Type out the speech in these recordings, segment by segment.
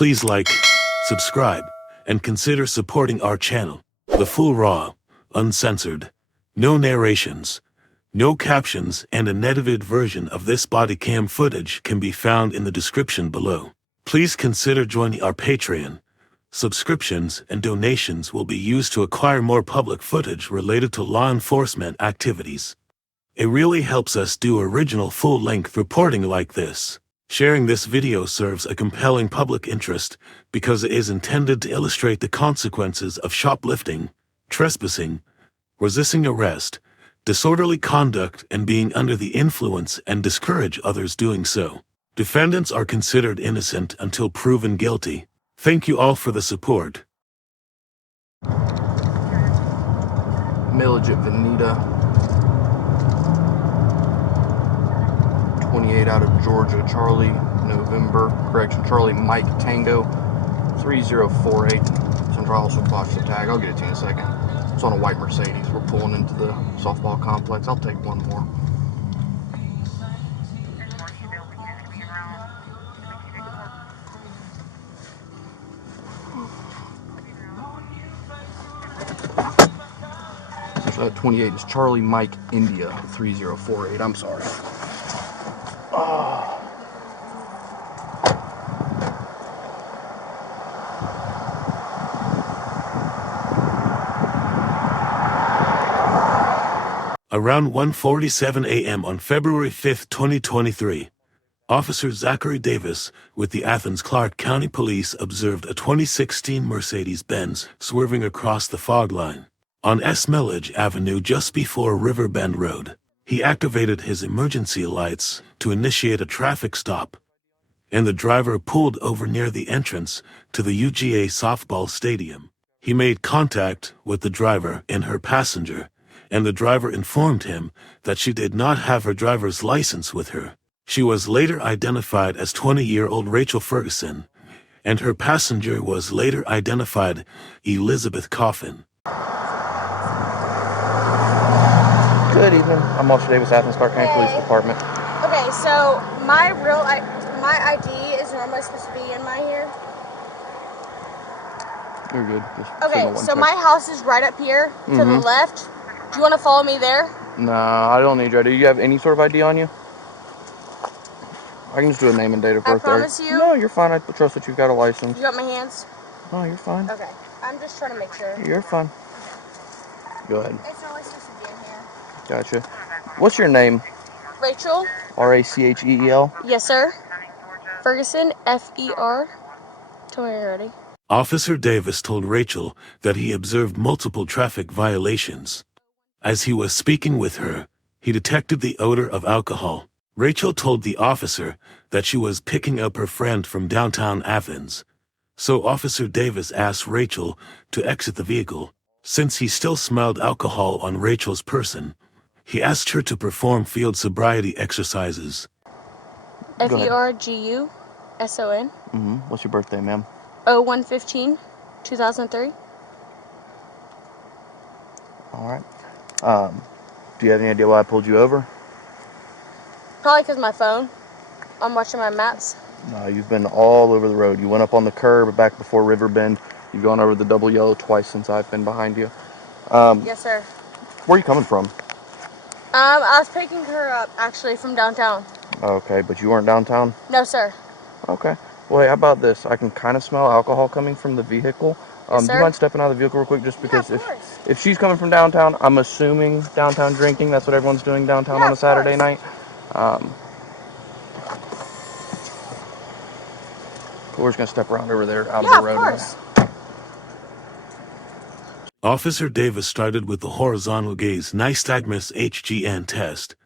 Please like, subscribe, and consider supporting our channel. The full raw, uncensored, no narrations, no captions, and an edited version of this body cam footage can be found in the description below. Please consider joining our Patreon. Subscriptions and donations will be used to acquire more public footage related to law enforcement activities. It really helps us do original full-length reporting like this. Sharing this video serves a compelling public interest because it is intended to illustrate the consequences of shoplifting, trespassing, resisting arrest, disorderly conduct, and being under the influence, and discourage others doing so. Defendants are considered innocent until proven guilty. Thank you all for the support. Milledge Avenue, 28 out of Georgia, Charlie, Charlie Mike Tango, 3048. Central also botched the tag. I'll get it to you in a second. It's on a white Mercedes. We're pulling into the softball complex. I'll take one more. So that 28 is Charlie Mike India 3048. I'm sorry. Around 1:47 a.m. on February 5, 2023, Officer Zachary Davis with the Athens-Clarke County Police observed a 2016 Mercedes-Benz swerving across the fog line on S Milledge Avenue just before Riverbend Road. He activated his emergency lights to initiate a traffic stop, and the driver pulled over near the entrance to the UGA Softball Stadium. He made contact with the driver and her passenger, and the driver informed him that she did not have her driver's license with her. She was later identified as 20-year-old Rachel Ferguson, and her passenger was later identified Elizabeth Coffin. Good evening. I'm Officer Davis, Athens-Clarke County Police Department. Okay, so my ID is normally supposed to be in my here. You're good. Okay, so my house is right up here to the left. Do you want to follow me there? Nah, I don't need your ID. Do you have any sort of ID on you? I can just do a name and date of birth there. I promise you. No, you're fine. I trust that you've got a license. You got my hands? No, you're fine. Okay. I'm just trying to make sure. You're fine. Go ahead. It's always supposed to be in here. Gotcha. What's your name? Rachel. R-A-C-H-E-E-L? Yes, sir. Ferguson, F-E-R. Tell me when you're ready. Officer Davis told Rachel that he observed multiple traffic violations. As he was speaking with her, he detected the odor of alcohol. Rachel told the officer that she was picking up her friend from downtown Athens. So Officer Davis asked Rachel to exit the vehicle. Since he still smelled alcohol on Rachel's person, he asked her to perform field sobriety exercises. Ferguson. What's your birthday, ma'am? 01/15/2003. All right. Do you have any idea why I pulled you over? Probably because my phone. I'm watching my maps. No, you've been all over the road. You went up on the curb back before Riverbend. You've gone over the double yellow twice since I've been behind you. Yes, sir. Where are you coming from? I was picking her up, actually, from downtown. Okay, but you weren't downtown? No, sir. Okay. Well, hey, how about this? I can kind of smell alcohol coming from the vehicle. Yes, do you mind stepping out of the vehicle real quick? Just because of course. if she's coming from downtown, I'm assuming downtown drinking. That's what everyone's doing downtown on a Saturday night. We're just going to step around over there out of the road. Of course. Officer Davis started with the horizontal gaze nystagmus HGN test,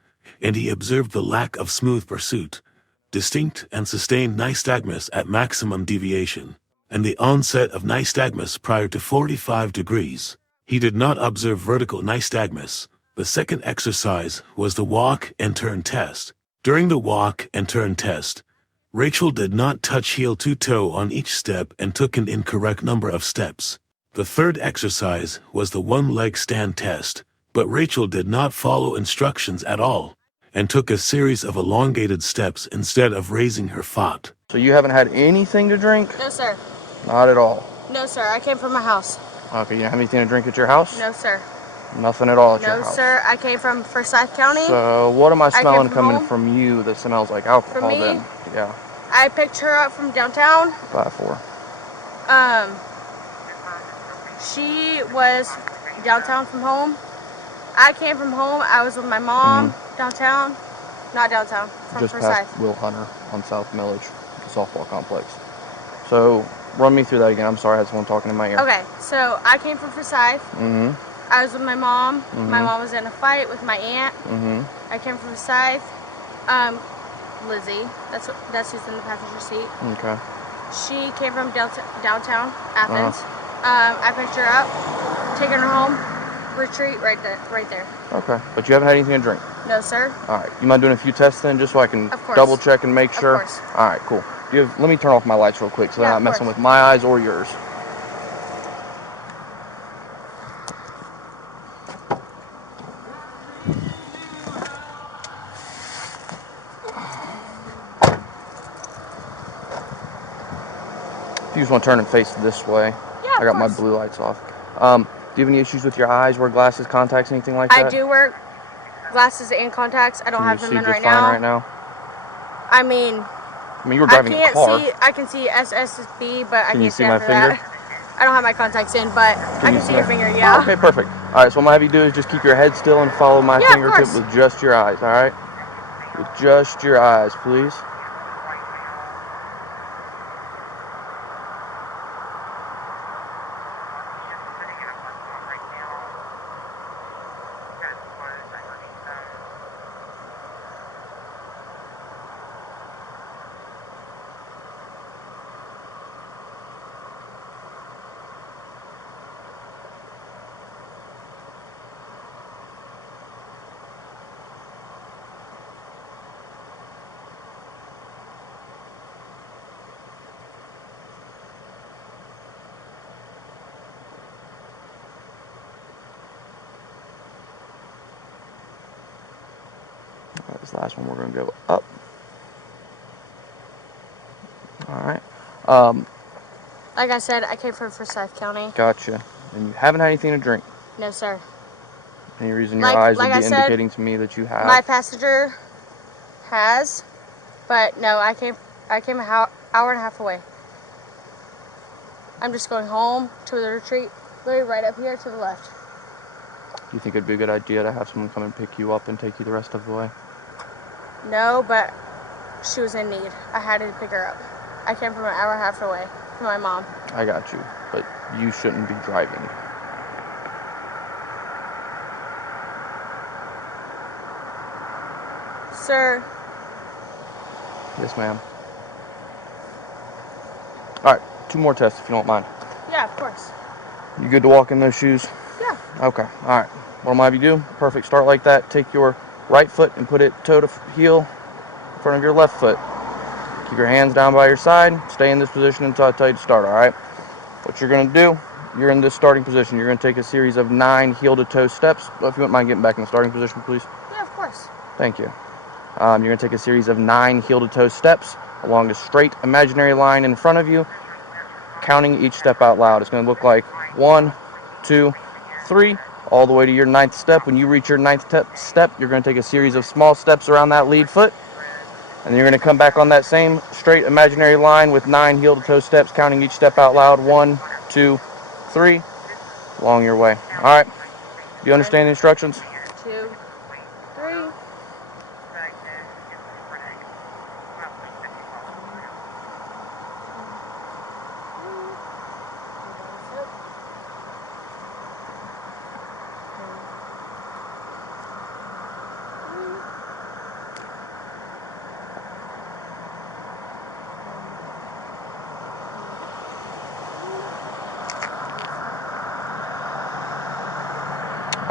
and he observed the lack of smooth pursuit, distinct and sustained nystagmus at maximum deviation, and the onset of nystagmus prior to 45 degrees. He did not observe vertical nystagmus. The second exercise was the walk and turn test. During the walk and turn test, Rachel did not touch heel to toe on each step and took an incorrect number of steps. The third exercise was the one-leg stand test, but Rachel did not follow instructions at all, and took a series of elongated steps instead of raising her foot. So you haven't had anything to drink? No, sir. Not at all. No, sir. I came from my house. Okay, you don't have anything to drink at your house? No, sir. Nothing at all at your No, house? sir. I came from Forsyth County. So what am I smelling coming home. from you that smells like alcohol From me? then? Yeah. I picked her up from downtown. 5-4. She was downtown from home. I came from home. I was with my mom downtown. Not downtown. From Just Forsyth. past Will Hunter on South Milledge, the softball complex. So run me through that again. I'm sorry, I had someone talking in my ear. Okay, so I came from Forsyth. I was with my mom. My mom was in a fight with my aunt. I came from Forsyth. Lizzie, that's who's in the passenger seat. Okay. She came from downtown Athens. I picked her up, taken her home, retreat right there. Okay, but you haven't had anything to drink? No, sir. All right, you mind doing a few tests then, just so I can Of course. double check and make sure? Of course. All right, cool. Let me turn off my lights real quick so they're Yeah, not of messing course. with my eyes or yours. If you just want to turn and face this way. Yeah, I got of my course. blue lights off. Do you have any issues with your eyes, wear glasses, contacts, anything like that? I do wear glasses and contacts. I don't Can have you them see in just right fine now. right now? I mean, you were driving a car. I can see SSB, but I Can you can't see see my after finger? that. I don't have my contacts in, but I you can see see your my- finger, yeah. Okay, perfect. All right, so what I'm going to have you do is just keep your head still and follow my Yeah, of fingertip course. with just your eyes, all right? With just your eyes, please. All right, this last one we're going to go up. All right. Like I said, I came from Forsyth County. Gotcha. And you haven't had anything to drink? No, sir. Any reason your eyes would like be I said, indicating to me that you have? My passenger has, but no, I came an hour and a half away. I'm just going home to the retreat, literally right up here to the left. Do you think it'd be a good idea to have someone come and pick you up and take you the rest of the way? No, but she was in need. I had to pick her up. I came from an hour and a half away from my mom. I got you, but you shouldn't be driving. Sir. Yes, ma'am. All right, 2 more tests if you don't mind. Yeah, of course. You good to walk in those shoes? Yeah. Okay, all right. What I'm gonna have you do, perfect, start like that. Take your right foot and put it toe to heel in front of your left foot. Keep your hands down by your side. Stay in this position until I tell you to start, all right? What you're gonna do, you're in this starting position. You're gonna take a series of 9 heel-to-toe steps. Well, if you wouldn't mind getting back in the starting position, please. Yeah, of course. Thank you. You're gonna take a series of 9 heel-to-toe steps along a straight imaginary line in front of you, counting each step out loud. It's gonna look like 1, 2, 3, all the way to your 9th step. When you reach your 9th step, you're gonna take a series of small steps around that lead foot, and then you're gonna come back on that same straight imaginary line with 9 heel-to-toe steps, counting each step out loud. 1, 2, 3, along your way. All right. Do you understand the instructions? 2, 3.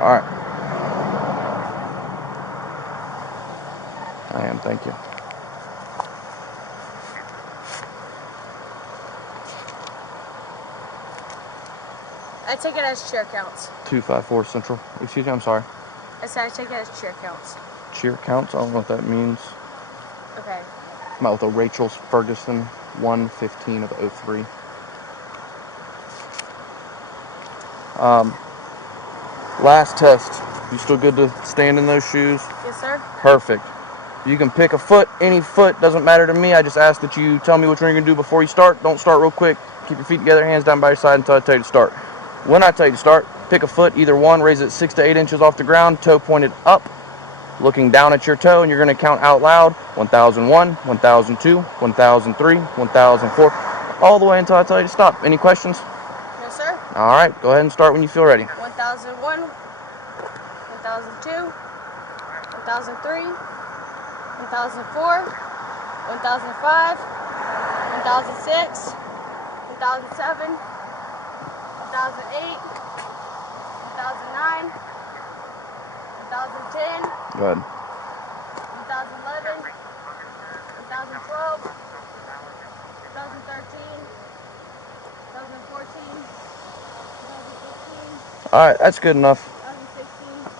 All right. I am, thank you. I take it as chair counts. 254 Central. Excuse me, I'm sorry. I said I take it as chair counts. cheer counts. I don't know what that means. Okay. I'm out with a Rachel Ferguson, 1:15 of 03. Last test. You still good to stand in those shoes? Yes, sir. Perfect. You can pick a foot, any foot, doesn't matter to me. I just ask that you tell me which one you're going to do before you start. Don't start real quick. Keep your feet together, hands down by your side until I tell you to start. When I tell you to start, pick a foot, either one, raise it 6 to 8 inches off the ground, toe pointed up, looking down at your toe, and you're going to count out loud 1001, 1002, 1003, 1004, all the way until I tell you to stop. Any questions? No, sir. All right, go ahead and start when you feel ready. 1001, 1002, 1003, 1004, 1005, 1006, 1007, 1008, 1009, 1010, Go ahead. 2011, 2012, 2013, 2014, 2015, All right, that's good enough. 2016.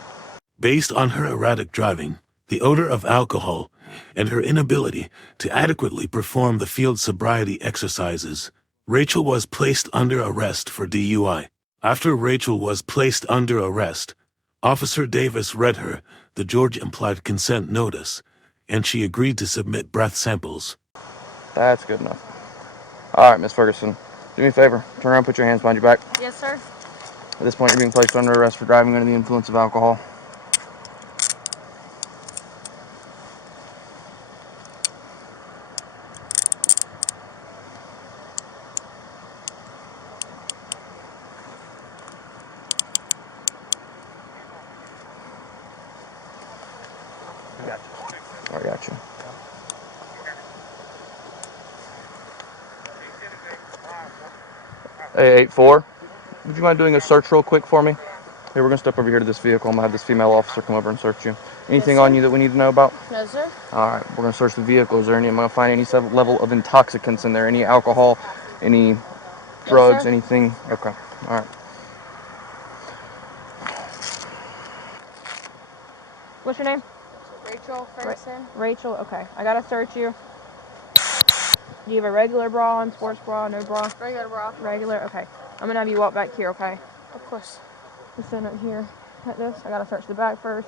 Based on her erratic driving, the odor of alcohol, and her inability to adequately perform the field sobriety exercises, Rachel was placed under arrest for DUI. After Rachel was placed under arrest, Officer Davis read her the Georgia implied consent notice, and she agreed to submit breath samples. That's good enough. All right, Miss Ferguson, do me a favor. Turn around, put your hands behind your back. Yes, sir. At this point, you're being placed under arrest for driving under the influence of alcohol. I got you. Hey, 8-4. Would you mind doing a search real quick for me? Hey, we're going to step over here to this vehicle. I'm going to have this female officer come over and search you. Anything on you that we need to know about? No, sir. All right, we're going to search the vehicle. Is there any, I'm going to find any level of intoxicants in there? Any alcohol, any drugs, sir. anything? Okay, all right. What's your name? Rachel Ferguson. Rachel. Okay. I gotta search you. Do you have a regular bra on, sports bra, no bra? Regular bra. Regular. Okay. I'm gonna have you walk back here. Okay. Of course. Just stand up here like this. I gotta search the back first.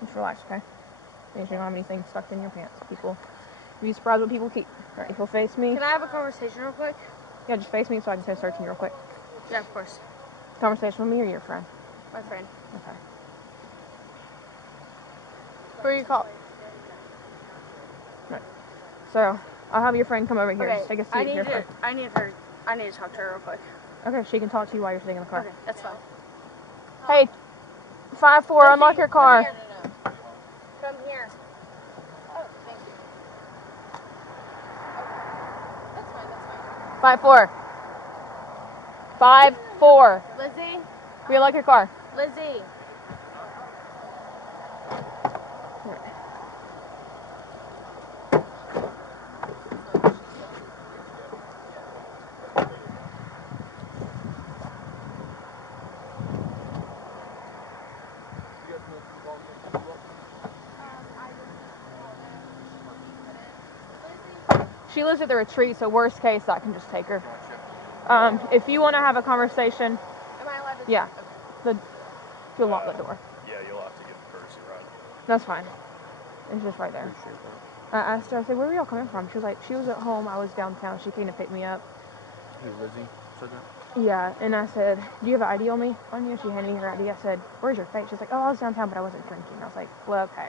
Just relax, okay? Make sure you don't have anything stuck in your pants. People, you'd be surprised what people keep. All right, if you'll face me. Can I have a conversation real quick? Yeah, just face me so I can say searching real quick. Yeah, of course. Conversation with me or your friend? My friend. Okay. Who are you calling? Right. So, I'll have your friend come over here. Okay. Just take a seat I here. need to talk to her real quick. Okay, she can talk to you while you're sitting in the car. Okay, that's fine. Hey, 5-4, unlock your car. Come here. Oh, thank you. That's fine. 5-4. 5-4. Lizzie? Unlock your car. Lizzie. She lives at the retreat, so worst case, I can just take her. If you want to have a conversation, Am I allowed to? yeah, Okay. you'll lock the door. Yeah, you'll have to give the courtesy ride. That's fine. It's just right there. I asked her, I said, where were y'all coming from? She was like, she was at home, I was downtown, she came to pick me up. Hey, Lizzie, said that? Yeah, and I said, do you have an ID on me? On you? She handed me her ID. I said, where's your face? She's like, oh, I was downtown, but I wasn't drinking. I was like, well, okay.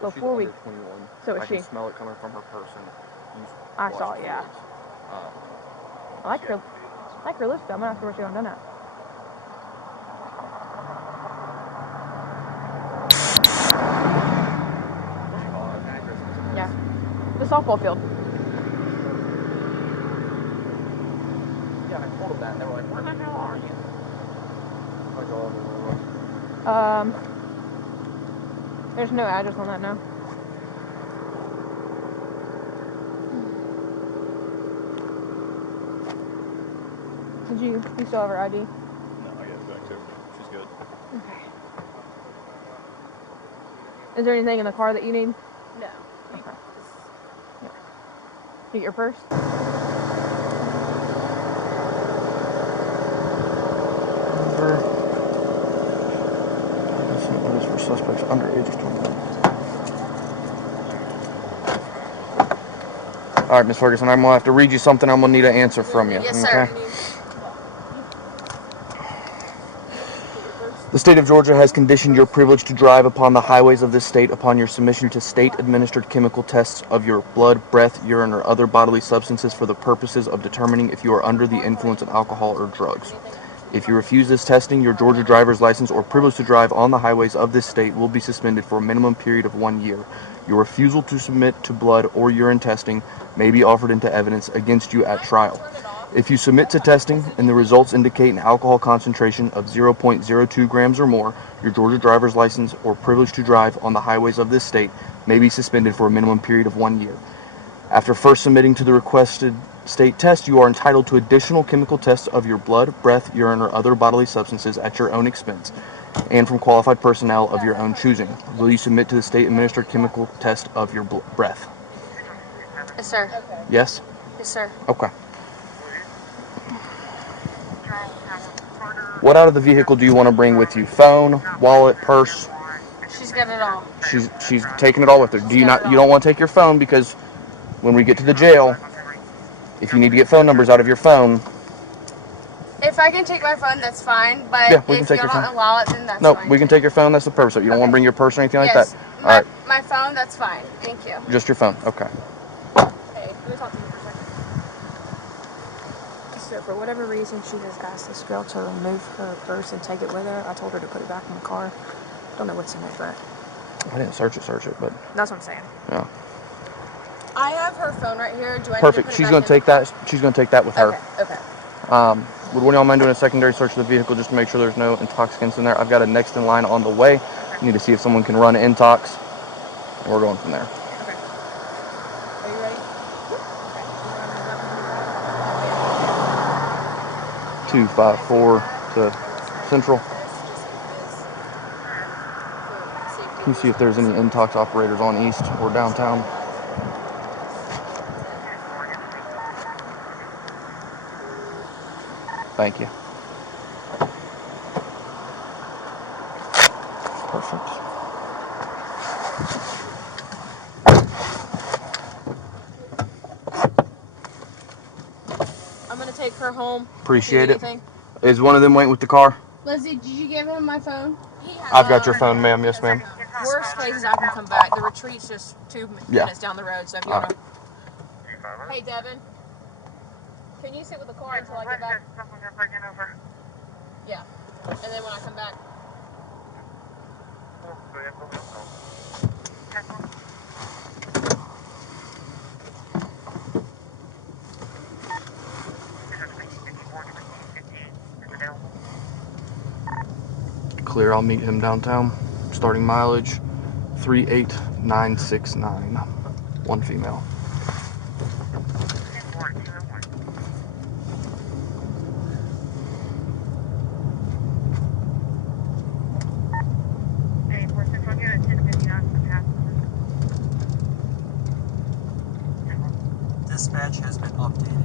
Before we, She's under 21. so is I she. can smell it coming from her person. I saw it, yeah. I like her lips though. I'm gonna ask her where she done that. Yeah, the softball field. Yeah, I told them that, and they were like, where the hell are you? There's no address on that now. Did you still have her ID? No, I got it back to her. She's good. Okay. Is there anything in the car that you need? No. Okay. Yeah. Get your purse? Notice for suspects under age of 21. All right, Miss Ferguson, I'm going to have to read you something. I'm going to need an answer from you. Yes, sir. The state of Georgia has conditioned your privilege to drive upon the highways of this state upon your submission to state-administered chemical tests of your blood, breath, urine, or other bodily substances for the purposes of determining if you are under the influence of alcohol or drugs. If you refuse this testing, your Georgia driver's license or privilege to drive on the highways of this state will be suspended for a minimum period of 1 year. Your refusal to submit to blood or urine testing may be offered into evidence against you at trial. If you submit to testing and the results indicate an alcohol concentration of 0.02 grams or more, your Georgia driver's license or privilege to drive on the highways of this state may be suspended for a minimum period of 1 year. After first submitting to the requested state test, you are entitled to additional chemical tests of your blood, breath, urine, or other bodily substances at your own expense and from qualified personnel of your own choosing. Will you submit to the state-administered chemical test of your breath? Yes, sir. Yes? Yes, sir. Okay. What out of the vehicle do you want to bring with you? Phone, wallet, purse? She's got it all. She's taking it all with her. Do you not? You don't want to take your phone because when we get to the jail, if you need to get phone numbers out of your phone. If I can take my phone, that's fine. But Yeah, we can if take you your don't phone. allow it, then that's Nope, fine. we can take your phone. That's the purpose of it. You don't want to bring your purse or anything like that? All right. My phone, that's fine. Thank you. Just your phone. Okay. Hey, let me talk to you for a second. So for whatever reason, she has asked this girl to remove her purse and take it with her. I told her to put it back in the car. Don't know what's in it, but I didn't search it, but that's what I'm saying. yeah. I have her phone right here. Do I Perfect. need to She's put it going back to in take that. She's going to take that with her. Okay. Would one of y'all mind doing a secondary search of the vehicle just to make sure there's no intoxicants in there? I've got a next in line on the way. Need to see if someone can run intox. And we're going from there. Okay. Are you ready? 254 to Central. Can you see if there's any intox operators on East or downtown? Thank you. Perfect. I'm going to take her home. Appreciate it. Is one of them waiting with the car? Leslie, did you give him my phone? I've got your phone, ma'am. Yes, ma'am. Worst case is I can come back. The retreat's just 2 minutes down the road, so if you want to... Hey, Devin. Can you sit with the car until I get back? Yeah. And then when I come back... Clear, I'll meet him downtown. Starting mileage 38969. One female. Dispatch has been updated.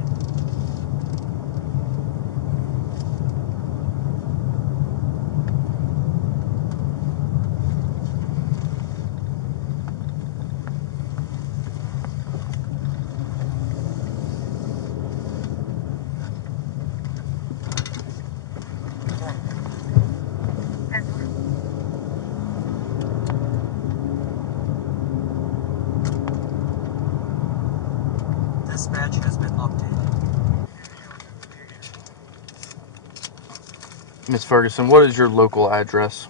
Dispatch has been updated. Miss Ferguson, what is your local address?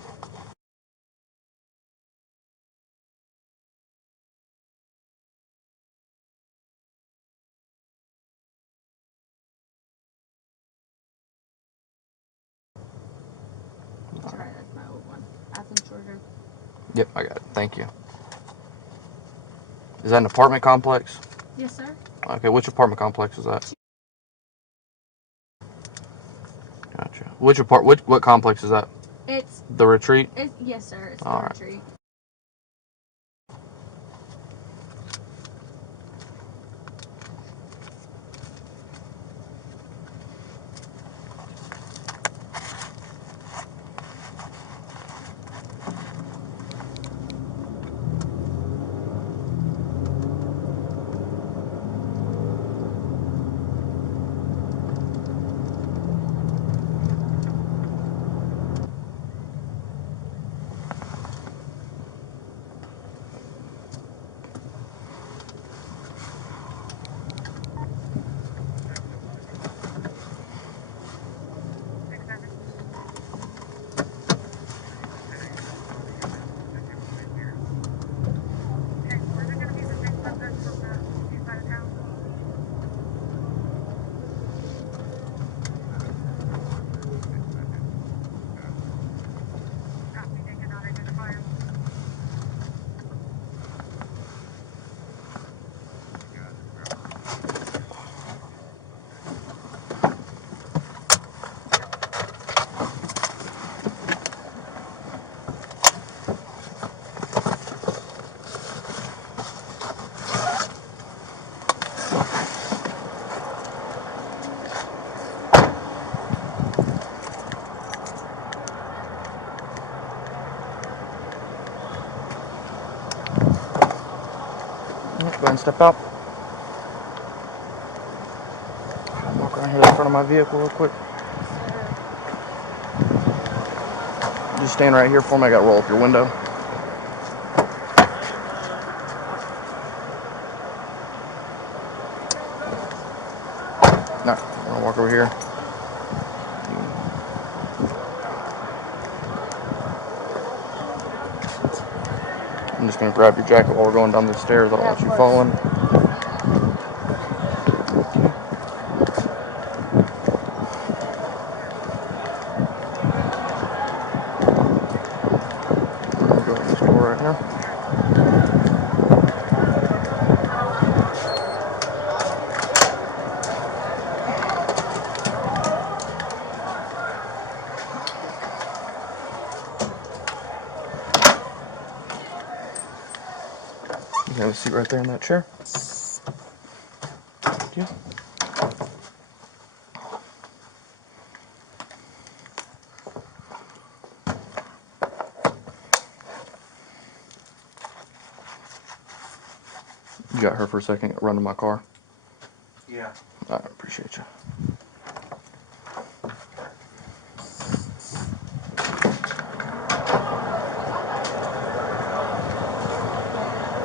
Sorry, that's my old one. Athens, Georgia. Yep, I got it. Thank you. Is that an apartment complex? Yes, sir. Okay, which apartment complex is that? Which apart? What complex is that? It's The retreat. yes, sir. It's All the right. retreat. Go ahead and step out. Walk around here in front of my vehicle real quick. Just stand right here for me. I gotta roll up your window. No, I'm gonna walk over here. I'm just gonna grab your jacket while we're going down the stairs. I don't want you falling. I'm gonna go in this door right now. You have a seat right there in that chair. Thank you. You got her for a second. Run to my car. Yeah. I appreciate you.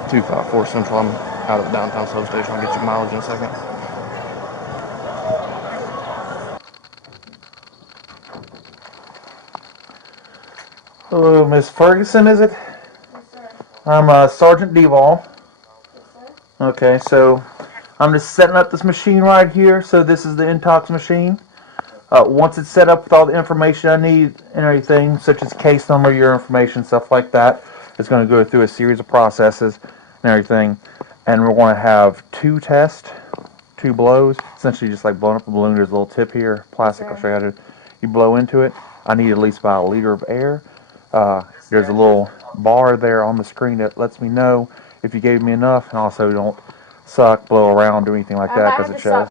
$254 Central. I'm out of downtown substation. I'll get you mileage in a second. Hello, Miss Ferguson, is it? Yes, sir. I'm Sergeant Devall. Yes, sir. Okay, so I'm just setting up this machine right here. So this is the intox machine. Once it's set up with all the information I need and everything, such as case number, your information, stuff like that, it's going to go through a series of processes and everything. And we're going to have 2 tests, 2 blows. Essentially just like blowing up a balloon. There's a little tip here, plastic. I'll show you how to. You blow into it. I need at least about a liter of air. There's a little bar there on the screen that lets me know if you gave me enough, and also don't suck, blow around, do anything like that because it shows.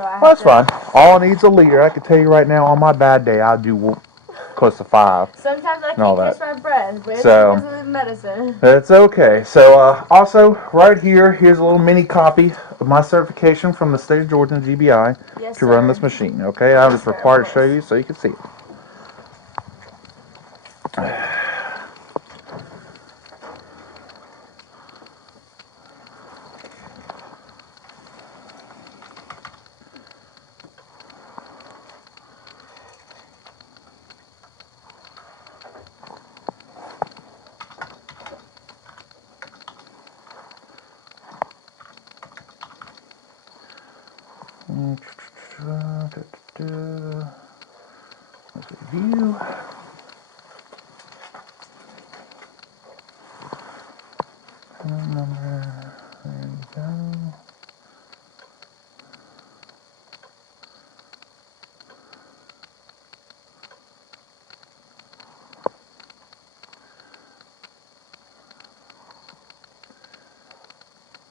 Well, that's fine. All I need is a liter. I can tell you right now, on my bad day, I do close to 5. Sometimes I all can't catch that. my breath, but it's So- because of the medicine. That's okay. So, also, right here, here's a little mini copy of my certification from the state of Georgia and GBI Yes, to run sir. this machine. Okay, I'm Yes, just sir, required of to show course. you so you can see it. Let's review. Phone number. There you go.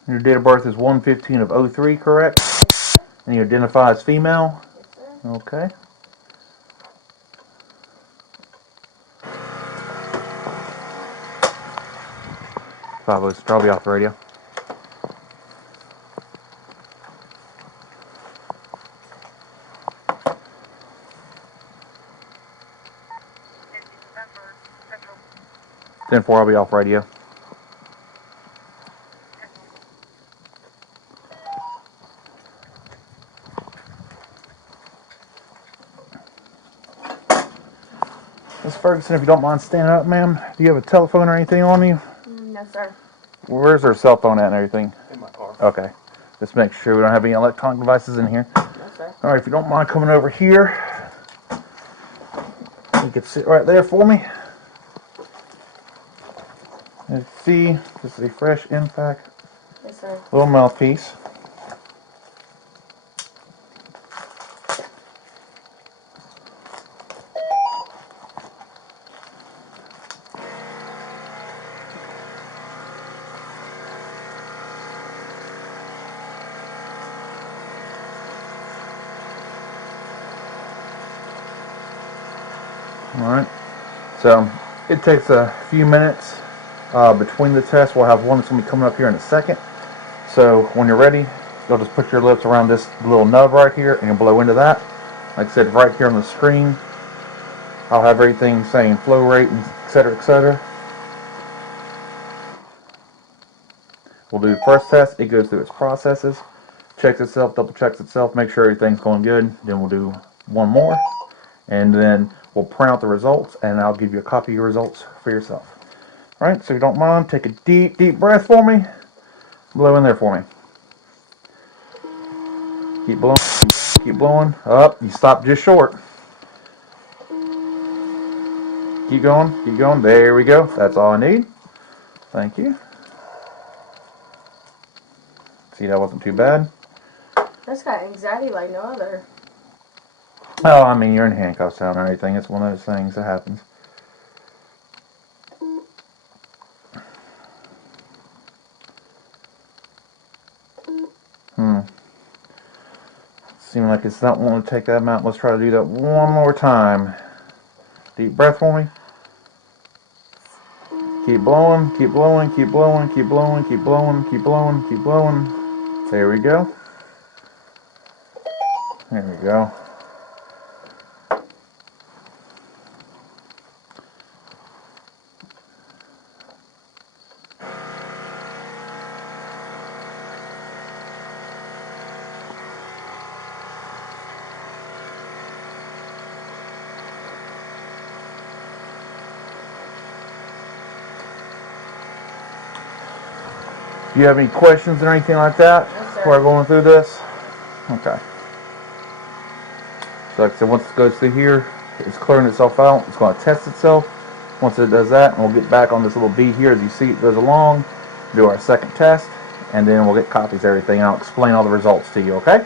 Your date of birth is 1/15 of 03, correct? And you identify as female? Yes, sir. Okay. Probably off the radio. Then 4, I'll be off radio. Miss Ferguson, if you don't mind standing up, ma'am, do you have a telephone or anything on you? No, sir. Where's her cell phone at and everything? In my car. Okay. Just make sure we don't have any electronic devices in here. No, sir. Alright, if you don't mind coming over here, you can sit right there for me. Let's see, this is a fresh impact Yes, sir. little mouthpiece. Alright, so it takes a few minutes between the tests. We'll have one that's going to be coming up here in a second. So when you're ready, you'll just put your lips around this little nub right here and you'll blow into that. Like I said, right here on the screen, I'll have everything saying flow rate and etc. etc. We'll do the first test. It goes through its processes, checks itself, double checks itself, make sure everything's going good. Then we'll do one more, and then we'll print out the results, and I'll give you a copy of your results for yourself. All right, so if you don't mind, take a deep, deep breath for me. Blow in there for me. Keep blowing, keep blowing. Up, you stopped just short. Keep going, keep going. There we go. That's all I need. Thank you. See, that wasn't too bad. That's got anxiety like no other. Oh, I mean, you're in handcuffs now and everything. It's one of those things that happens. Seems like it's not wanting to take that amount. Let's try to do that one more time. Deep breath for me. Keep blowing, keep blowing, keep blowing, keep blowing, keep blowing, keep blowing, keep blowing. There we go. There we go. Do you have any questions or anything like that before I go through this? Okay. So like I said, once it goes through here, it's clearing itself out. It's going to test itself. Once it does that, and we'll get back on this little B here as you see it goes along, do our second test, and then we'll get copies of everything, and I'll explain all the results to you, okay?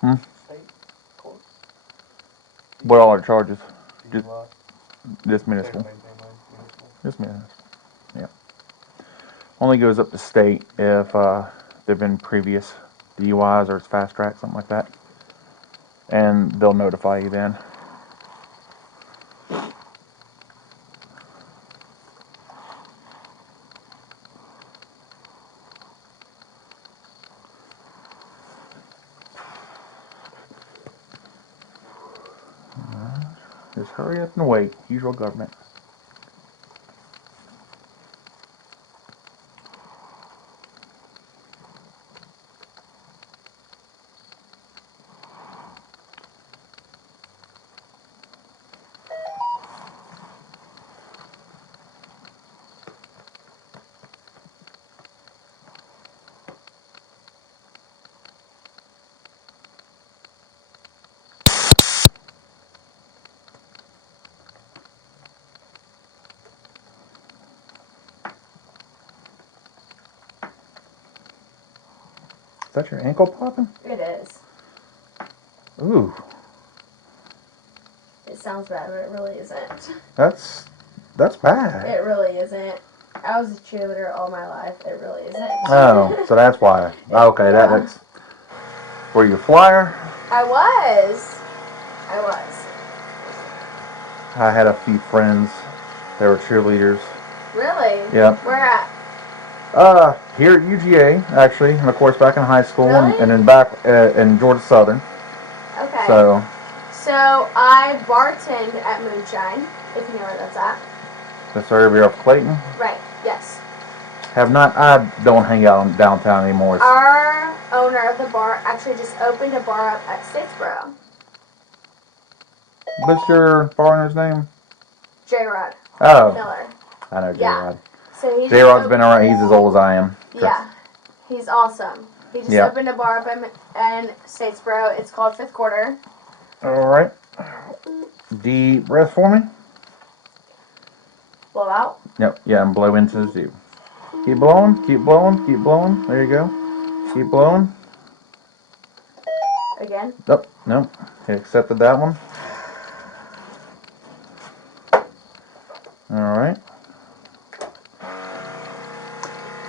Hmm? What all are charges? Just municipal. Just municipal. Yeah. Only goes up to state if there've been previous DUIs or it's fast track, something like that. And they'll notify you then. Just hurry up and wait. Usual government. Is that your ankle popping? It is. Ooh. It sounds bad, but it really isn't. That's bad. It really isn't. I was a cheerleader all my life. It really isn't. Oh, so that's why. Okay, Yeah. that's. Were you a flyer? I was. I had a few friends that were cheerleaders. Really? Yeah. Where at? Here at UGA, actually, and of course back in high school, Really? and then back in Georgia Southern. Okay. So I bartend at Moonshine, if you know where that's at. that's area of Clayton. Right, yes. Have not. I don't hang out in downtown anymore. Our owner of the bar actually just opened a bar up at Statesboro. What's your foreigner's name? J-Rod Oh, Miller. I know Yeah. J-Rod. So he J-Rod's been around. He's as old as I am. Yeah, he's awesome. He just opened a bar up in Statesboro. It's called Fifth Quarter. All right. Deep breath for me. Blow out. Yep. Yeah, and blow into the tube. Keep blowing. Keep blowing. Keep blowing. There you go. Keep blowing. Again. Nope. Nope. He accepted that one. All right.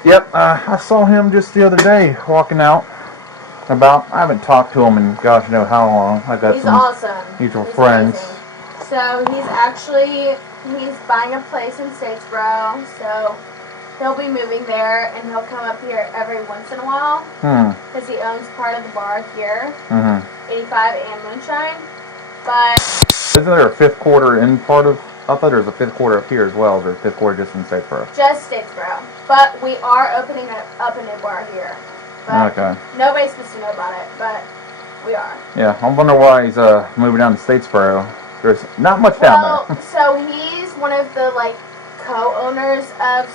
Yep. I saw him just the other day walking out. I haven't talked to him in gosh knows how long. I got He's some awesome. mutual He's friends. amazing. So he's buying a place in Statesboro. So he'll be moving there, and he'll come up here every once in a while. Because he owns part of the bar here, 85 and Moonshine. But isn't there a fifth quarter in part of? I thought there was a fifth quarter up here as well. Or fifth quarter just in Statesboro? Just Statesboro. But we are opening up a new bar here. But okay. Nobody's supposed to know about it, but we are. Yeah, I wonder why he's moving down to Statesboro. There's not much down there. So he's one of the co-owners of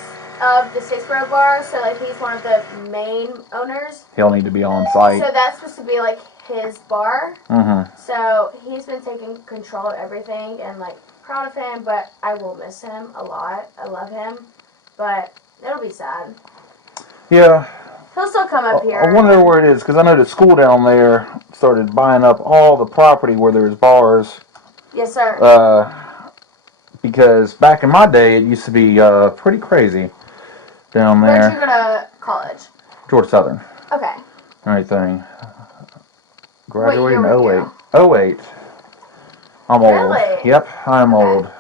the Statesboro bar. So he's one of the main owners. He'll need to be on site. So that's supposed to be his bar. Mm-hmm. So he's been taking control of everything, and proud of him. But I will miss him a lot. I love him, but it'll be sad. Yeah. He'll still come up here. I wonder where it is, because I know the school down there started buying up all the property where there was bars. Yes, sir. Because back in my day, it used to be pretty crazy down there. Where'd you go to college? Georgia Southern. Okay. Everything. Graduated in What year were 08. 08. I'm old. Really? Yep, I'm old.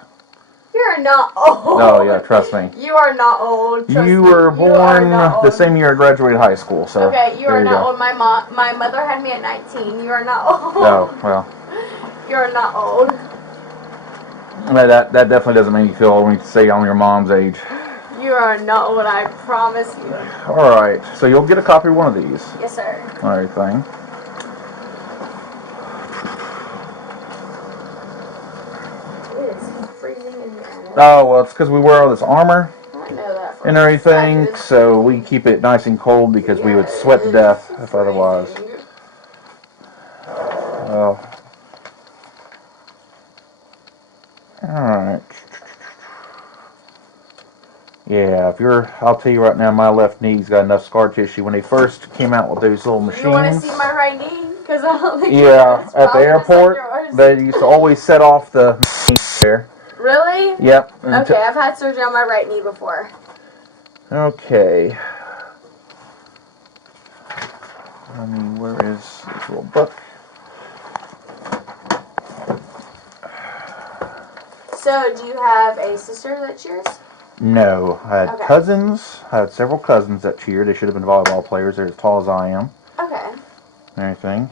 You're not old. Oh, yeah, trust me. You are not old. You were born the same year I graduated high school, so. Okay, you are not old. My mother had me at 19. You are not old. Oh, well. You're not old. That definitely doesn't make you feel old when you say I'm your mom's age. You are not old, I promise you. Alright, so you'll get a copy of one of these. Yes, sir. Everything. It is freezing in here. Oh, well, it's because we wear all this armor I know that. and everything, so we keep it nice and cold because we would sweat to death if otherwise. Oh. Alright. Yeah, I'll tell you right now, my left knee's got enough scar tissue. When they first came out with those little machines. You want to see my right knee? Because I don't think yeah, it's at the airport, they used to always set off the machine there. Really? Yep. Okay, I've had surgery on my right knee before. Okay. I mean, where is this little book? So, do you have a sister that cheers? No, I had cousins. I had several cousins that cheered. They should have been volleyball players. They're as tall as I am. Okay. Anything.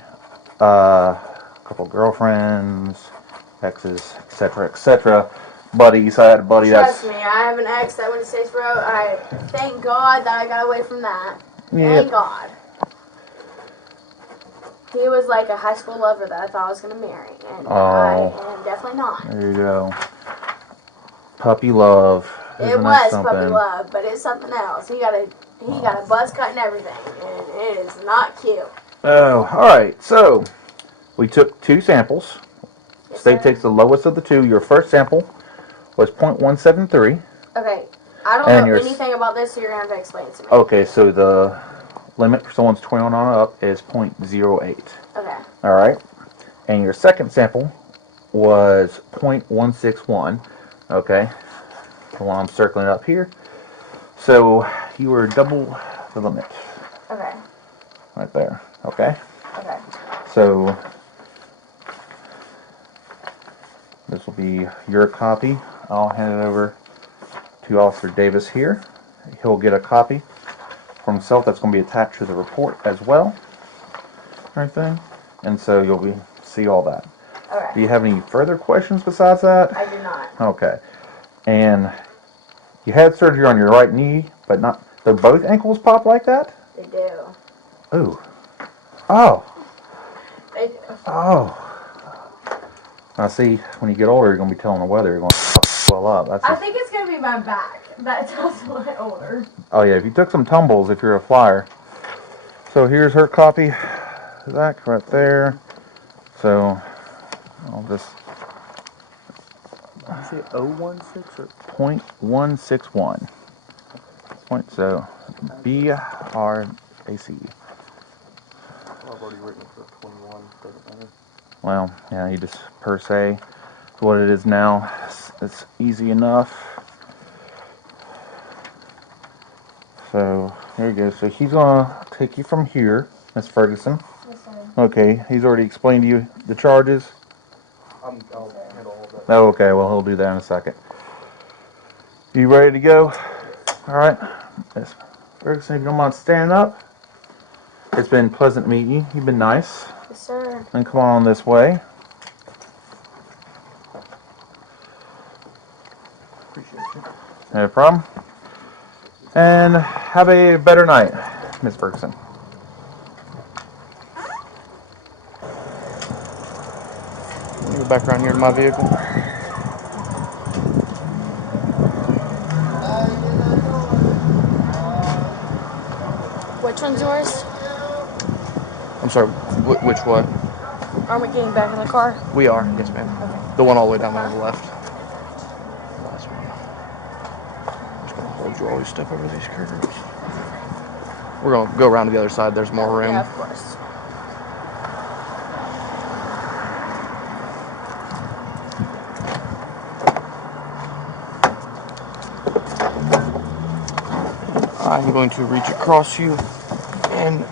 A couple girlfriends, exes, etc., etc. Buddies. I had a buddy Trust me, I have an ex that went to States Road. I thank God that I got away from that. Yeah. Thank God. He was like a high school lover that I thought I was going to marry, and I am definitely not. There you go. Puppy love. It was puppy love, but it's something else. He got a buzz cut and everything, and it is not cute. Oh, all right. So we took 2 samples. Yes, State sir. takes the lowest of the 2. Your first sample was 0.173. Okay, I don't know anything about this, so you're going to have to explain it to me. Okay, so the limit for someone's 21 on up is 0.08. Okay. All right. And your second sample was 0.161. Okay. The one I'm circling up here. So you were double the limit. Okay. Right there. Okay. Okay. So this will be your copy. I'll hand it over to Officer Davis here. He'll get a copy for himself that's going to be attached to the report as well. Everything. And so you'll see all that. Okay. Do you have any further questions besides that? I do not. Okay. And you had surgery on your right knee, but not. Do both ankles pop like that? They do. Ooh. Oh. They do. Oh. I see. When you get older, you're going to be telling the weather. You're going to swell up. I think it's going to be my back. That tells me I'm older. Oh yeah. If you took some tumbles, if you're a flyer. So here's her copy. Zach, right there. So I'll just. Did you say 016 or 0.161. So BRAC. I've already written it for 21. Doesn't matter. Well, yeah, you just per se. What it is now, it's easy enough. So there you go. So he's gonna take you from here, Miss Ferguson. Yes, sir. Okay, he's already explained to you the charges. I'll handle all that. Oh, okay. Well, he'll do that in a second. You ready to go? All right, Miss Ferguson, if you don't mind standing up. It's been pleasant meeting you. You've been nice. Yes, sir. And come on this way. Appreciate you. No problem. And have a better night, Miss Ferguson. Let me go back around here to my vehicle. Which one's yours? I'm sorry, which what? Are we getting back in the car? We are, yes ma'am. Okay. The one all the way down there on the left. Last one. I'm just going to hold you while we step over these curbs. We're going to go around to the other side. There's more room. Yeah, of course. I'm going to reach across you and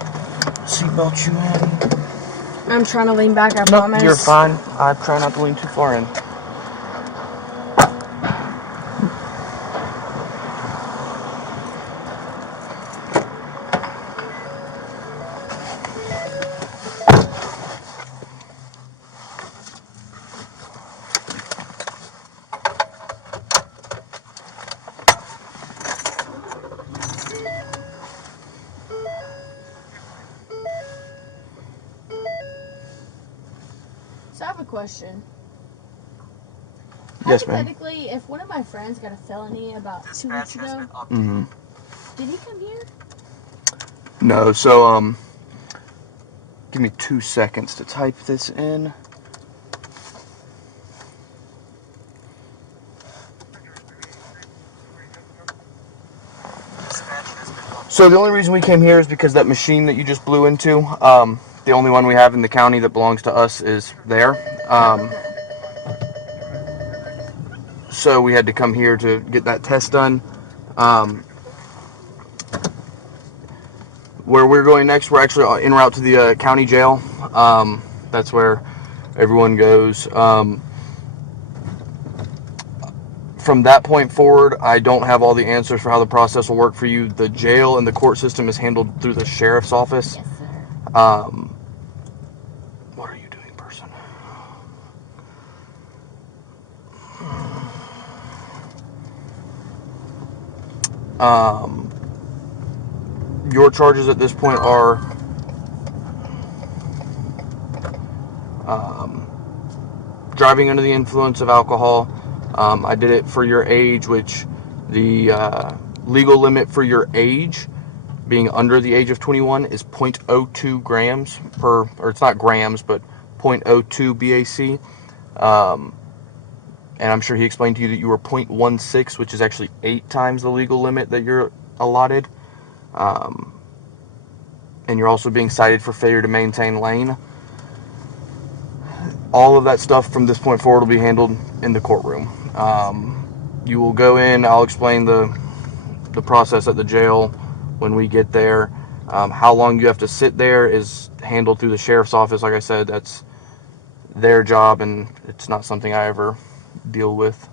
seatbelt you in. I'm trying to lean back, I promise. You're fine. I try not to lean too far in. So I have a question. Yes, ma'am. Hypothetically, if one of my friends got a felony about 2 weeks Dispatch has ago, been updated. did he come here? No, so, give me 2 seconds to type this in. So the only reason we came here is because that machine that you just blew into, the only one we have in the county that belongs to us is there. So we had to come here to get that test done. Where we're going next, we're actually en route to the county jail. That's where everyone goes. From that point forward, I don't have all the answers for how the process will work for you. The jail and the court system is handled through the sheriff's office. Yes, sir. What are you doing, person? Your charges at this point are driving under the influence of alcohol. I did it for your age, which the legal limit for your age, being under the age of 21, is 0.02 grams per, or it's not grams, but 0.02 BAC. And I'm sure he explained to you that you were 0.16, which is actually 8 times the legal limit that you're allotted. And you're also being cited for failure to maintain lane. All of that stuff from this point forward will be handled in the courtroom. You will go in, I'll explain the process at the jail when we get there. How long you have to sit there is handled through the sheriff's office. Like I said, that's their job, and it's not something I ever deal with.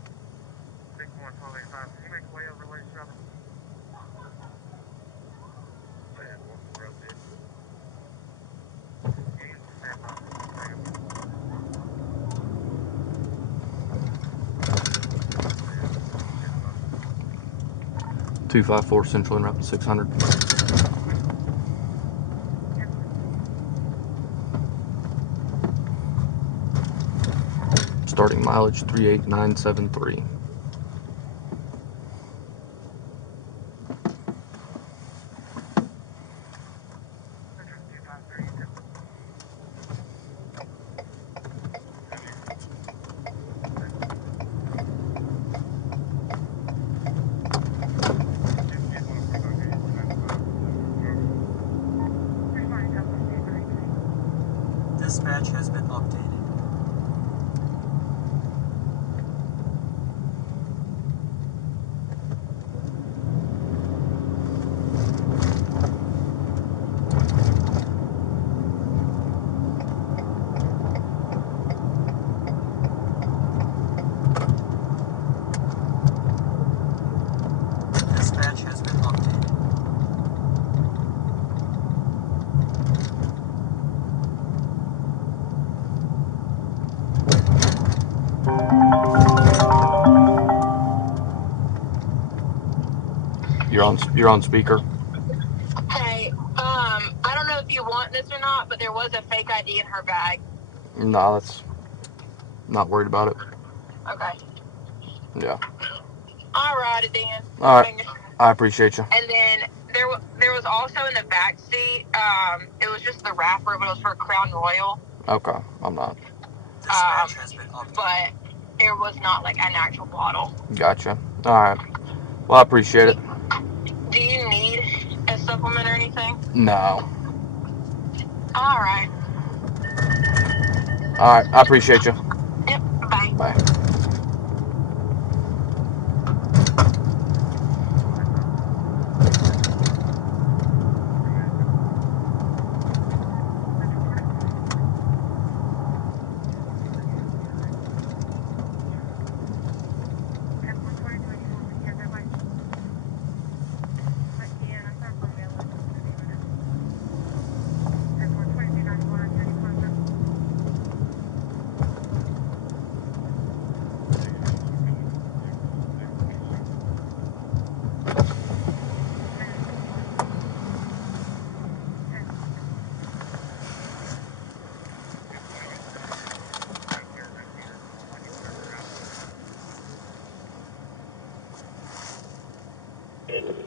.254 Central and Route 600. Starting mileage 38973. Dispatch has been updated. Dispatch has been updated. You're on speaker. Hey, I don't know if you want this or not, but there was a fake ID in her bag. No, that's not worried about it. Okay. Yeah. Alrighty then. All right. I appreciate you. And then there was also in the back seat, it was just the wrapper, but it was for Crown Royal. Okay, I'm not. Dispatch has been updated. But it was not like an actual bottle. Gotcha. All right. Well, I appreciate it. Do you need a supplement or anything? No. All right. All right. I appreciate you. Yep. Bye. Bye.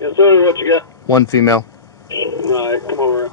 Yes, sir. What you got? One female. All right, come over.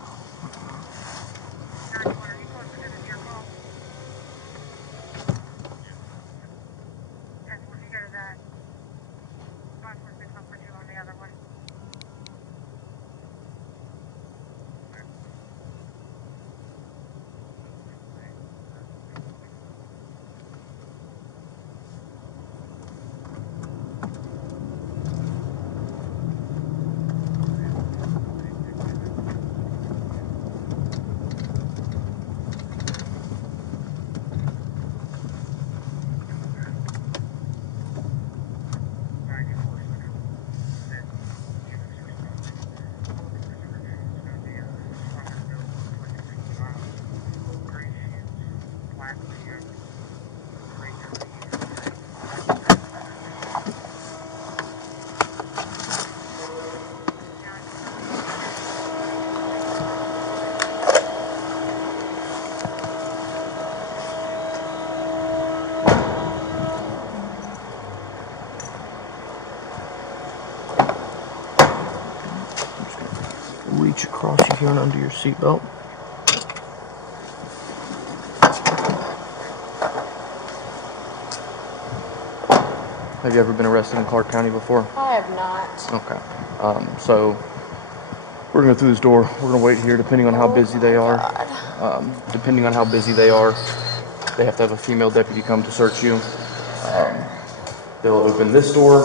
reach across you here and under your seatbelt. Have you ever been arrested in Clark County before? I have not. Okay. So we're gonna go through this door. We're gonna wait here, depending on how busy they are. Depending on how busy they are, they have to have a female deputy come to search you. They'll open this door.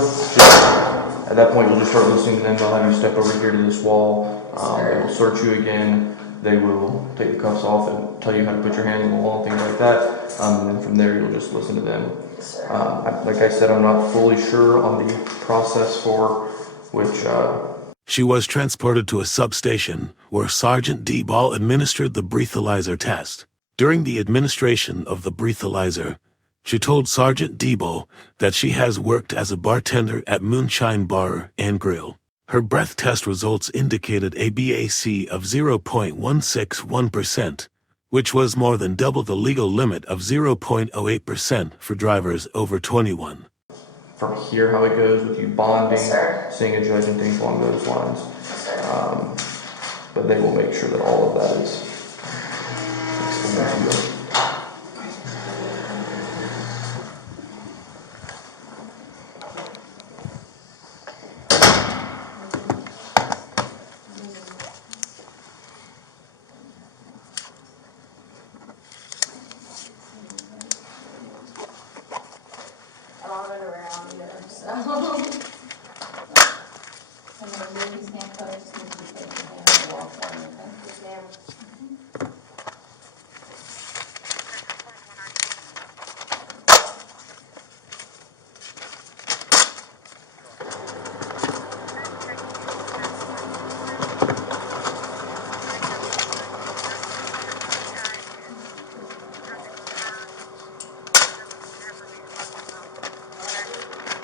At that point, you'll just start listening to them. They'll have you step over here to this wall. They will search you again. They will take the cuffs off and tell you how to put your hand on the wall and things like that. And then from there, you'll just listen to them. Like I said, I'm not fully sure on the process for which... She was transported to a substation where Sergeant D. Ball administered the breathalyzer test. During the administration of the breathalyzer, she told Sergeant D. Ball that she has worked as a bartender at Moonshine Bar and Grill. Her breath test results indicated a BAC of 0.161%, which was more than double the legal limit of 0.08% for drivers over 21. From here, how it goes with you bonding, seeing a judge and things along those lines. But they will make sure that all of that is explained to you.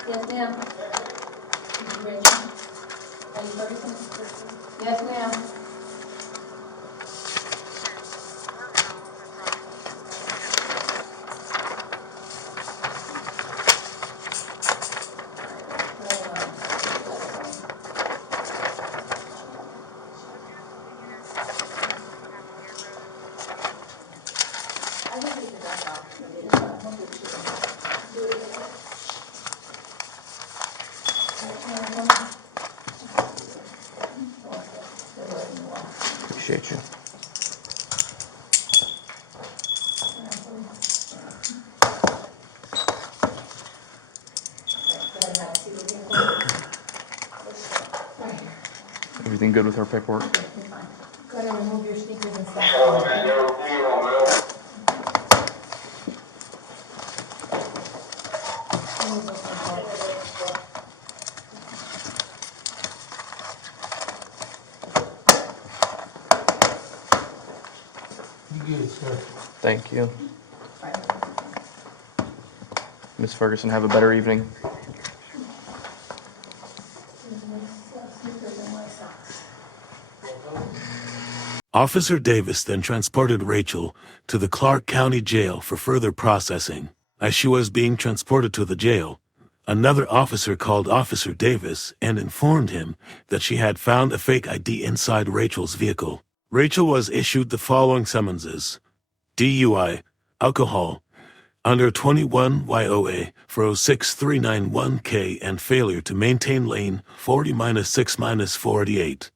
Yes, ma'am. Are you Ferguson? Yes, ma'am. Appreciate you. Everything good with her paperwork? Go ahead and remove your sneakers and stuff. Thank you. Miss Ferguson, have a better evening. Officer Davis then transported Rachel to the Clark County Jail for further processing. As she was being transported to the jail, another officer called Officer Davis and informed him that she had found a fake ID inside Rachel's vehicle. Rachel was issued the following summonses: DUI, alcohol, under 21 YOA for 06391K and failure to maintain lane 40-6-48.